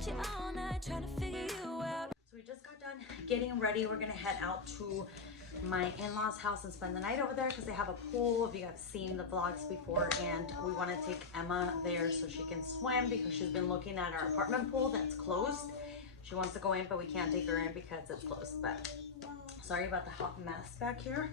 So we just got done getting ready. We're gonna head out to my in-laws house and spend the night over there because they have a pool. If you have seen the vlogs before, and we want to take Emma there so she can swim because she's been looking at our apartment pool that's closed. She wants to go in, but we can't take her in because it's closed. But sorry about the hot mess back here.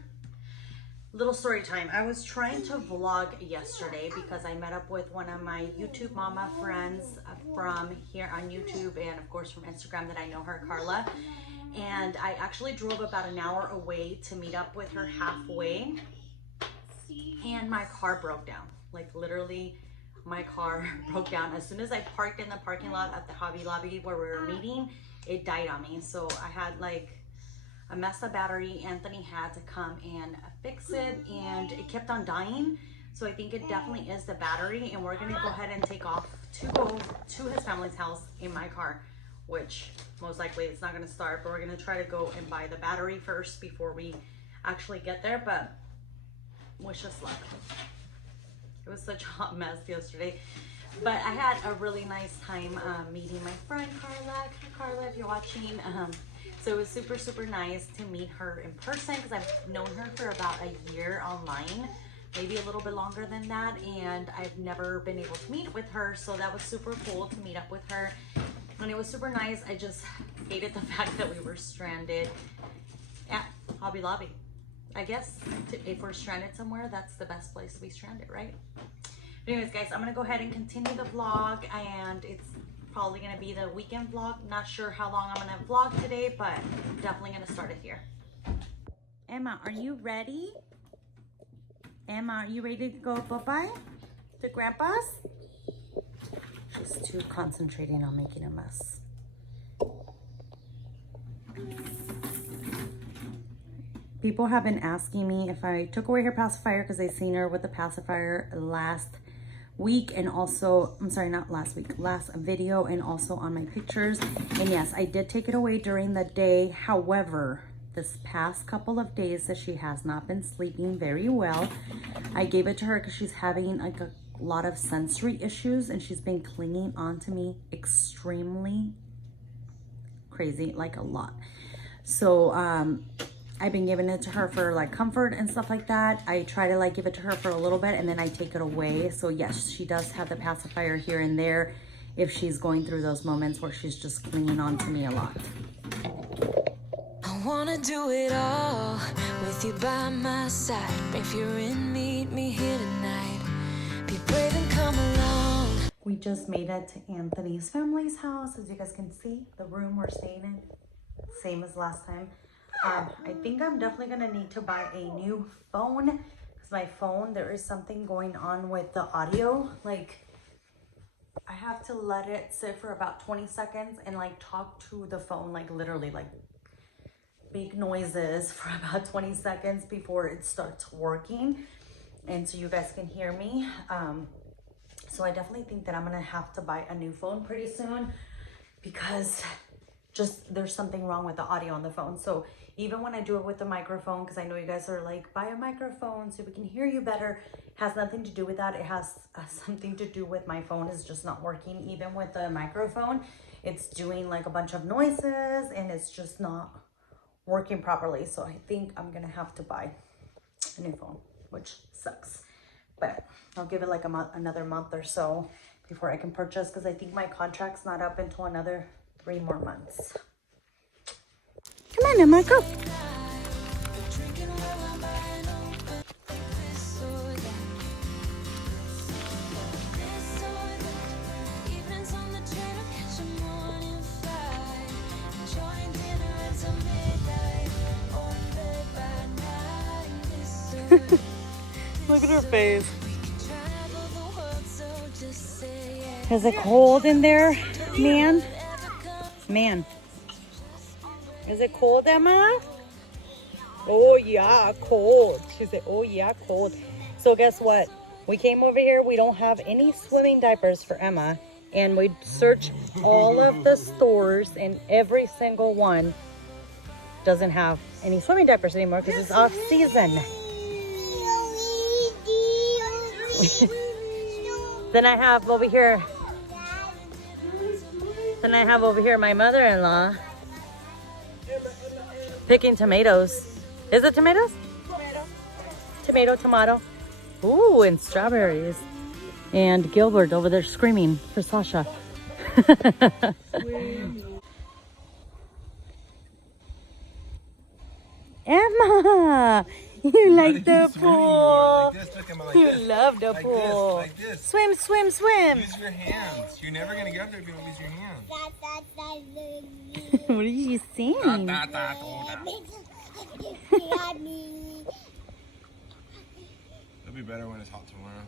Little story time. I was trying to vlog yesterday because I met up with one of my YouTube mama friends from here on YouTube, and of course from Instagram that I know her, Carla. And I actually drove about an hour away to meet up with her halfway, and my car broke down. Like literally my car broke down. As soon as I parked in the parking lot at the Hobby Lobby where we were meeting, it died on me. So I had like a messed up battery. Anthony had to come and fix it, and it kept on dying. So I think it definitely is the battery, and we're gonna go ahead and take off to go to his family's house in my car, which most likely it's not gonna start, but we're gonna try to go and buy the battery first before we actually get there. But wish us luck. It was such a hot mess yesterday, but I had a really nice time meeting my friend Carla. Carla, if you're watching, so it was super, super nice to meet her in person because I've known her for about a year online, maybe a little bit longer than that, and I've never been able to meet with her. So that was super cool to meet up with her, and it was super nice. I just hated the fact that we were stranded at Hobby Lobby. I guess if we're stranded somewhere, that's the best place to be stranded, right? But anyways, guys, I'm gonna go ahead and continue the vlog, and it's probably gonna be the weekend vlog. Not sure how long I'm gonna vlog today, but definitely gonna start it here. Emma, are you ready? Emma, are you ready to go bye-bye to Grandpa's? She's too concentrating on making a mess. People have been asking me if I took away her pacifier because they seen her with the pacifier last week, and also, I'm sorry, not last week, last video, and also on my pictures. And yes, I did take it away during the day. However, this past couple of days that she has not been sleeping very well, I gave it to her because she's having like a lot of sensory issues, and she's been clinging on to me extremely crazy, like a lot. So I've been giving it to her for like comfort and stuff like that. I try to like give it to her for a little bit, and then I take it away. So yes, she does have the pacifier here and there if she's going through those moments where she's just clinging on to me a lot. I wanna do it all with you by my side. If you're in, meet me here tonight. Be brave and come along. We just made it to Anthony's family's house. As you guys can see, the room we're staying in, same as last time. I think I'm definitely gonna need to buy a new phone because my phone, there is something going on with the audio. Like I have to let it sit for about 20 seconds and like talk to the phone, like literally like big noises for about 20 seconds before it starts working, and so you guys can hear me. So I definitely think that I'm gonna have to buy a new phone pretty soon because just there's something wrong with the audio on the phone. So even when I do it with the microphone, because I know you guys are like, buy a microphone so we can hear you better, has nothing to do with that. It has something to do with my phone is just not working. Even with the microphone, it's doing like a bunch of noises and it's just not working properly. So I think I'm gonna have to buy a new phone, which sucks. But I'll give it like a month, another month or so before I can purchase, because I think my contract's not up until another 3 more months. Come on, Emma, go. Look at her face. Is it cold in there, man? Man. Is it cold, Emma? Oh yeah, cold. She said, oh yeah, cold. So guess what? We came over here. We don't have any swimming diapers for Emma. And we searched all of the stores, and every single one doesn't have any swimming diapers anymore because it's off season. Then I have over here Then I have over here my mother-in-law picking tomatoes. Is it tomatoes? Tomato. Tomato. Ooh, and strawberries. And Gilbert over there screaming for Sasha. Emma, you like the pool. You love the pool. Like this. Swim, swim, swim. Use your hands. You're never gonna get up there if you don't use your hands. What are you saying? It'll be better when it's hot tomorrow.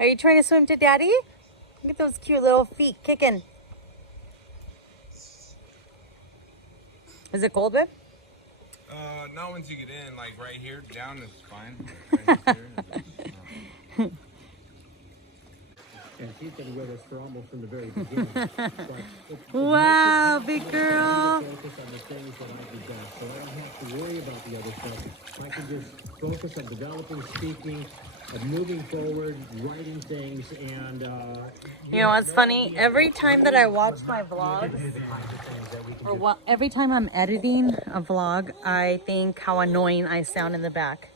Are you trying to swim to Daddy? Look at those cute little feet kicking. Is it cold, babe? Not once you get in, like right here, down is fine. Right here, And she's been with us for almost from the very beginning. Wow, big girl. Focus on the things that I do best, so I don't have to worry about the other stuff. I can just focus on developing, speaking, moving forward, writing things, and You know what's funny? Every time that I watch my vlogs, or every time I'm editing a vlog, I think how annoying I sound in the back.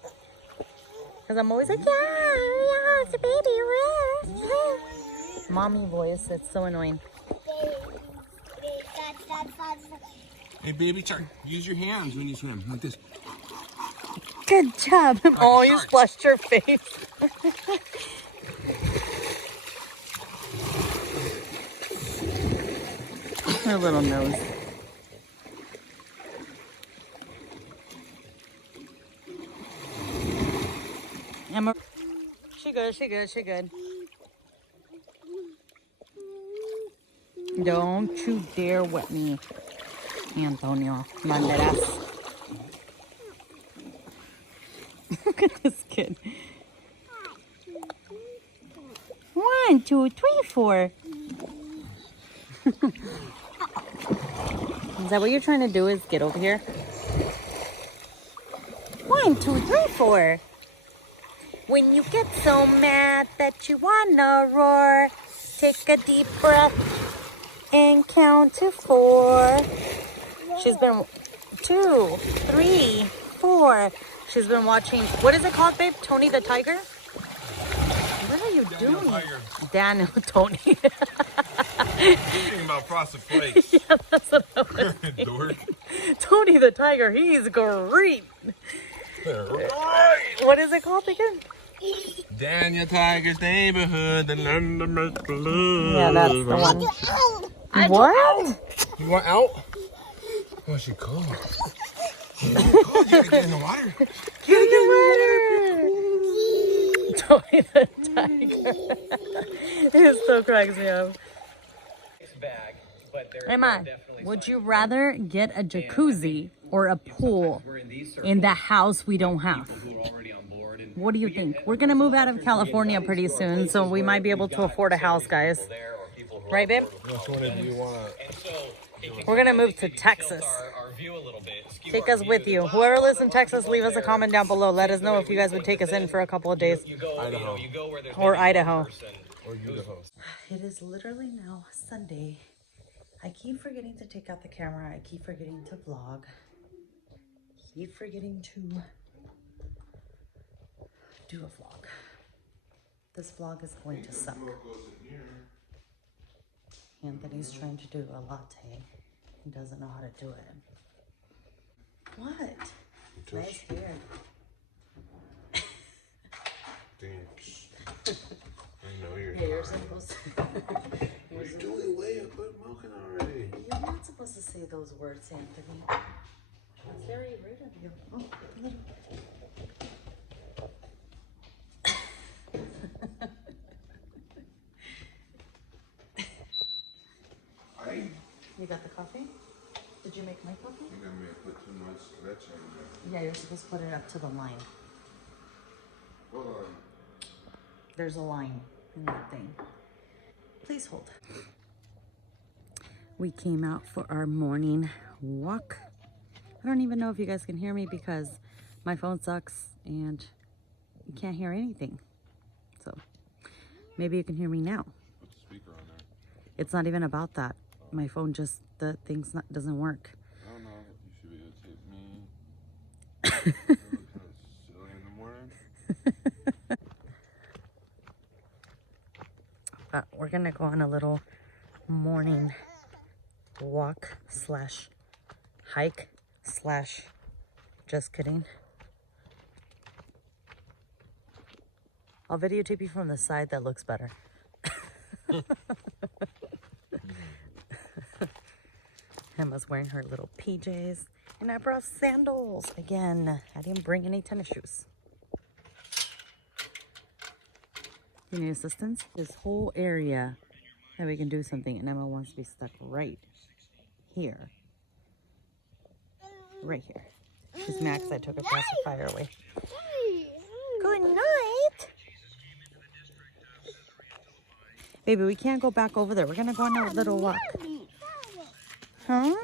Because I'm always like, yeah, it's a baby. Mommy voice, it's so annoying. Hey, baby shark, use your hands when you swim, like this. Good job. Oh, you splashed your face. Her little nose. Emma. She good, she good, she good. Don't you dare wet me, Antonio. Banderas. Look at this kid. 1, 2, 3, 4. Is that what you're trying to do? Is get over here? 1, 2, 3, 4. When you get so mad that you wanna roar, take a deep breath and count to 4. She's been 2, 3, 4. She's been watching, what is it called, babe? Tony the Tiger? What are you doing? Daniel, Tony. You're thinking about frosted flakes. Yeah, that's what I was thinking. Dork. Tony the Tiger, he's great. What is it called again? Daniel Tiger's Neighborhood, the land of love. Yeah, that's the one. What? You want out? Oh, she cold. She's cold. You gotta get in the water. Get in the water! Tony the Tiger. It so cracks me up. Emma, would you rather get a jacuzzi or a pool in the house we don't have? What do you think? We're going to move out of California pretty soon, so we might be able to afford a house, guys. Right, babe? Which one do you want? We're going to move to Texas. Take us with you. Whoever lives in Texas, leave us a comment down below. Let us know if you guys would take us in for a couple of days. Idaho. Or Idaho. Or Idaho. It is literally now Sunday. I keep forgetting to take out the camera. I keep forgetting to vlog. Keep forgetting to do a vlog. This vlog is going to suck. Anthony's trying to do a latte. He doesn't know how to do it. What? Nice hair. Thanks. I know you're Yeah, you're supposed to. You're doing way up, put milk in already. You're not supposed to say those words, Anthony. That's very rude of you. Oh, a little. You got the coffee? Did you make my coffee? You may put too much leche in there. Yeah, you're supposed to put it up to the line. There's a line in that thing. Please hold. We came out for our morning walk. I don't even know if you guys can hear me because my phone sucks and you can't hear anything. So maybe you can hear me now. Put the speaker on there. It's not even about that. My phone just, the thing's not, doesn't work. I don't know. You should videotape me. I look kind of silly in the morning. We're gonna go on a little morning walk slash hike slash just kidding. I'll videotape you from the side, that looks better. Emma's wearing her little PJs and I brought sandals again. I didn't bring any tennis shoes. You need assistance? This whole area that we can do something, and Emma wants to be stuck right here. Right here. She's Max. I took her pacifier away. Good night. Baby, we can't go back over there. We're going to go on a little walk. Huh?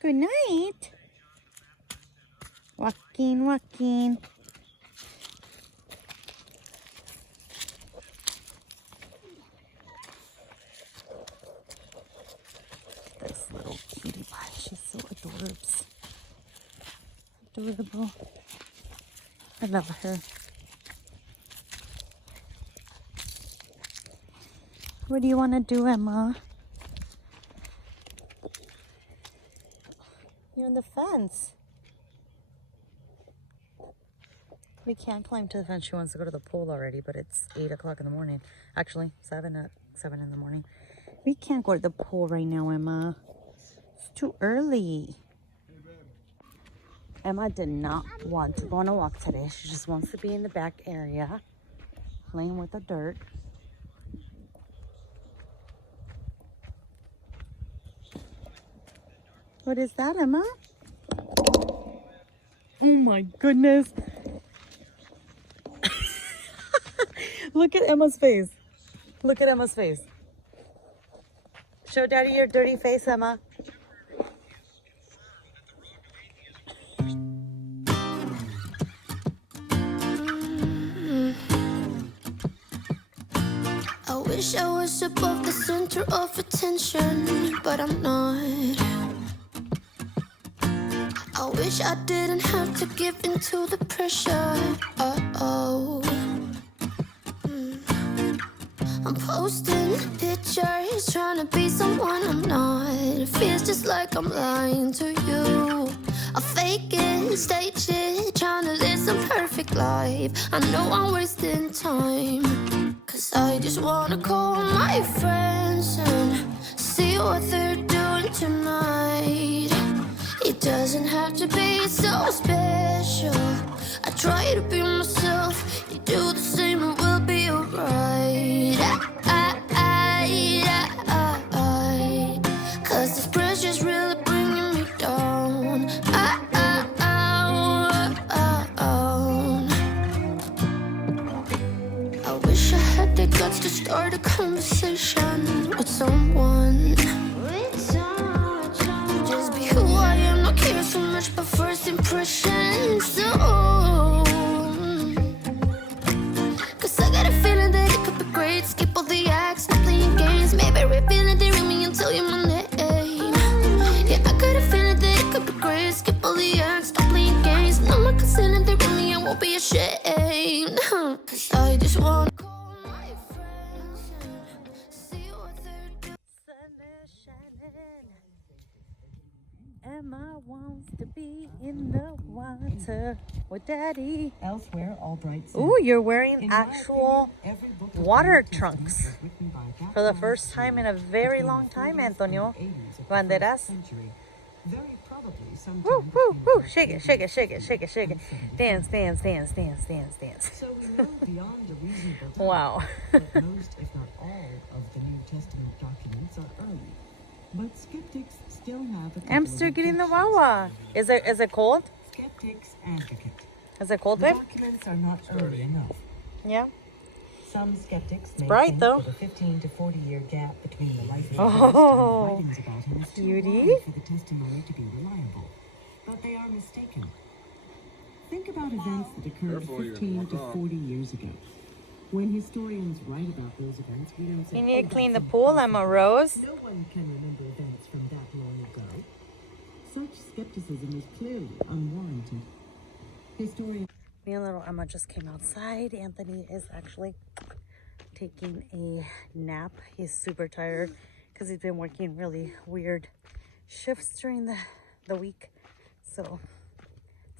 Good night. Walking, walking. This little cutie pie. She's so adorable. Adorable. I love her. What do you want to do, Emma? You're on the fence. We can't climb to the fence. She wants to go to the pool already, but it's 8 o'clock in the morning. Actually, 7 in the morning. We can't go to the pool right now, Emma. It's too early. Emma did not want to go on a walk today. She just wants to be in the back area, playing with the dirt. What is that, Emma? Oh my goodness. Look at Emma's face. Look at Emma's face. Show Daddy your dirty face, Emma. I wish I was above the center of attention, but I'm not. I wish I didn't have to give in to the pressure. I'm posting pictures, trying to be someone I'm not. It feels just like I'm lying to you. I fake it, stage it, trying to live some perfect life. I know I'm wasting time, 'cause I just wanna call my friends and see what they're doing tonight. It doesn't have to be so special. I try to be myself. You do the same and we'll be alright. 'Cause this pressure's really bringing me down. I wish I had the guts to start a conversation with someone. Just be who I am, not care so much about first impressions. So, 'cause I got a feeling that it could be great. Skip all the acts, not playing games. Maybe reveal it, ring me and tell you my name. Yeah, I got a feeling that it could be great. Skip all the acts, stop playing games. No more concealing the ring me, I won't be ashamed. 'Cause I just wanna call my friends and see what they're doing. Sun is shining. Emma wants to be in the water with Daddy. Elsewhere, Albright said, Ooh, you're wearing "In my actual opinion, every book of water New Testament trunks was written by for the Catholic first time in a Christians very between long the time, 40s Antonio. and 80s of the Banderas. 1st century. Very probably sometime Woo, woo, between woo. the Shake it, shake it, shake it, shake it, shake it. 50s Dance, dance, dance, dance, dance, dance. So we know beyond a reasonable doubt Wow. that most, if not all, of the New Testament documents are early. But skeptics still have a couple I'm of still getting the objections. Wawa. Is it cold? Skeptics advocate. Is it cold, The babe? documents are not early enough. Yeah. Some skeptics may bright, think though. that a 15 to 40 year gap between the life of Oh, and the writings about him is too cutie. wide for the testimony to be reliable. But they are mistaken. Think about events that occurred Careful, you're 15 to gonna walk 40 years ago. When historians write about those events, we don't say, You need to "Oh, clean the that's pool, Emma Rose. No one can remember events from that long ago. Such skepticism is clearly unwarranted. Historians Me and little Emma just came outside. Anthony is actually taking a nap. He's super tired because he's been working really weird shifts during the week. So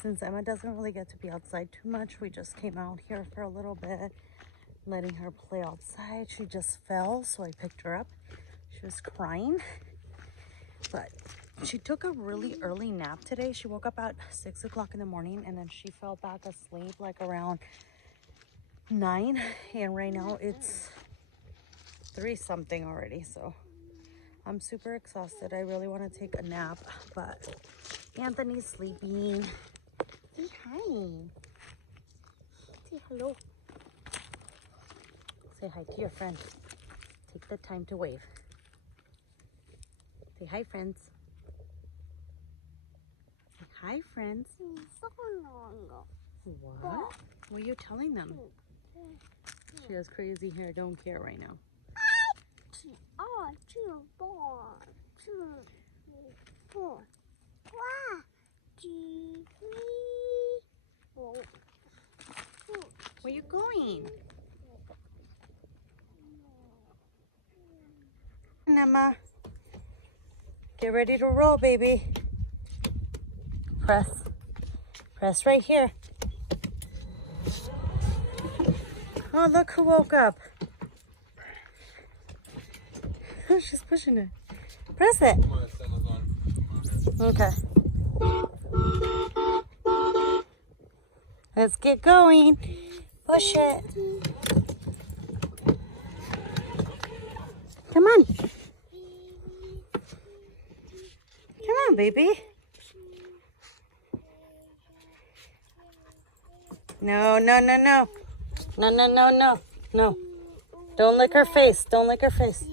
since Emma doesn't really get to be outside too much, we just came out here for a little bit, letting her play outside. She just fell, so I picked her up. She was crying, but she took a really early nap today. She woke up at 6 o'clock in the morning, and then she fell back asleep like around 9, and right now it's 3 something already. So I'm super exhausted. I really want to take a nap, but Anthony's sleeping. Say hi. Say hello. Say hi to your friends. Take the time to wave. Say hi, friends. Say hi, friends. What? What are you telling them? She has crazy hair. Don't care right now. Where you going? Emma, get ready to roll, baby. Press right here. Oh, look who woke up. Oh, she's pushing it. Press it. Come on, settle on. Come on, Okay. Let's get going. Push it. Come on. Come on, baby. No, no, no, no. No, no, no, no. No. Don't lick her face. Don't lick her face.